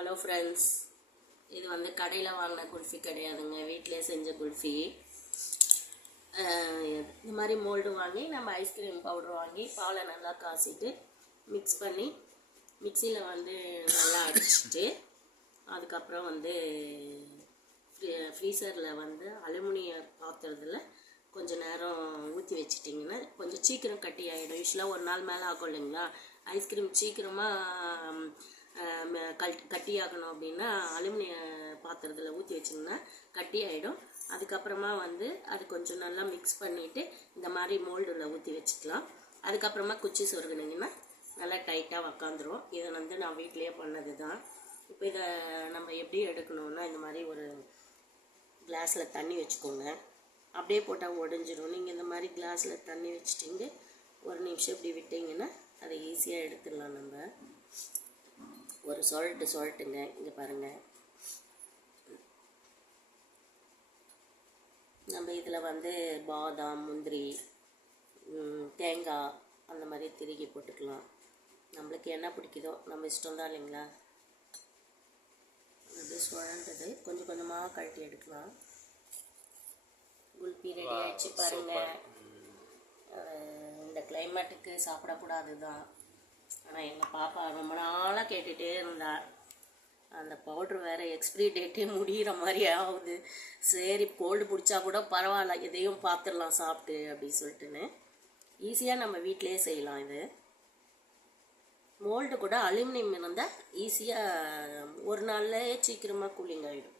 Hello friends இது வந்து கடையில் வாங்கின குல்ஃபி கிடையாதுங்க. வீட்டிலே செஞ்ச குல்ஃபி. இந்த மாதிரி மோல்டு வாங்கி நம்ம ஐஸ்கிரீம் பவுடர் வாங்கி பாலை நல்லா காசிட்டு மிக்ஸ் பண்ணி மிக்சியில் வந்து நல்லா அடிச்சிட்டு அதுக்கப்புறம் வந்து ஃப்ரீசரில் வந்து அலுமினிய பாத்திரத்தில் கொஞ்சம் நேரம் ஊற்றி வச்சிட்டிங்கன்னா கொஞ்சம் சீக்கிரம் கட்டி ஆகிடும் யூஸ்வலாக ஒரு நாள் மேலே ஆகும் இல்லைங்களா? ஐஸ்கிரீம் சீக்கிரமாக கல் கட்டியாகணும் அப்படின்னா அலுமினிய பாத்திரத்தில் ஊற்றி வச்சிங்கன்னா கட்டி ஆகிடும் அதுக்கப்புறமா வந்து அது கொஞ்சம் நல்லா மிக்ஸ் பண்ணிவிட்டு இந்த மாதிரி மோல்டில் ஊற்றி வச்சுக்கலாம். அதுக்கப்புறமா குச்சி சொருகுனீங்கன்னா நல்லா டைட்டாக உக்காந்துரும். இதை வந்து நான் வீட்டிலேயே பண்ணது தான் இப்போ இதை நம்ம எப்படி எடுக்கணும்னா இந்த மாதிரி ஒரு கிளாஸில் தண்ணி வச்சுக்கோங்க. அப்படியே போட்டால் உடஞ்சிரும் நீங்கள் இந்த மாதிரி கிளாஸில் தண்ணி வச்சுட்டிங்க ஒரு நிமிஷம் இப்படி விட்டிங்கன்னா அதை ஈஸியாக எடுத்துடலாம் நம்ம. ஒரு சொல்லிட்டு சொல்லட்டுங்க இங்கே பாருங்கள் நம்ம இதில் வந்து பாதாம் முந்திரி தேங்காய் அந்த மாதிரி திருகி போட்டுக்கலாம். நம்மளுக்கு என்ன பிடிக்குதோ நம்ம இஷ்டம் தான் இல்லைங்களா? அது சுழன்றது. கொஞ்சம் கொஞ்சமாக கழட்டி எடுக்கலாம். குல்பி ரெடி ஆயிடுச்சு பாருங்க. அஹ் இந்த கிளைமேட்டுக்கு சாப்பிடக்கூடாது தான் ஆனால் எங்கள் பாப்பா ரொம்ப நாளாக கேட்டுகிட்டே இருந்தா. அந்த பவுட்ரு வேறு எக்ஸ்பிரி டேட்டே முடிகிற மாதிரி ஆகுது. சரி கோல்டு பிடிச்சா கூட பரவாயில்ல எதையும் பார்த்துடலாம் சாப்பிட்டு அப்படின்னு சொல்லிட்டுன்னு. ஈஸியாக நம்ம வீட்டிலேயே செய்யலாம் இது. மோல்டு கூட அலுமினியம் இருந்தால் ஈஸியாக ஒரு நாள்லேயே சீக்கிரமாக கூலிங் ஆகிடும்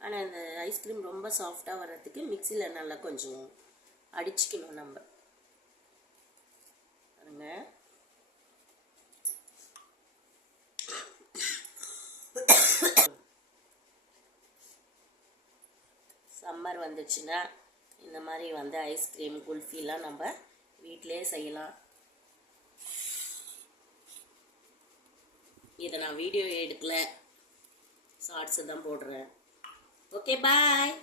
ஆனால் இந்த ஐஸ்கிரீம் ரொம்ப சாஃப்டாக வர்றதுக்கு மிக்சியில் நல்லா கொஞ்சம் அடிச்சுக்கணும் நம்ம. பாருங்க. சம்மர் வந்துச்சுன்னா இந்த மாதிரி வந்து ஐஸ்கிரீம் குல்ஃபிலாம் நம்ம வீட்டிலே செய்யலாம். இதை நான் வீடியோ எடுக்கல. ஷார்ட்ஸு தான் போடுறேன். Okay bye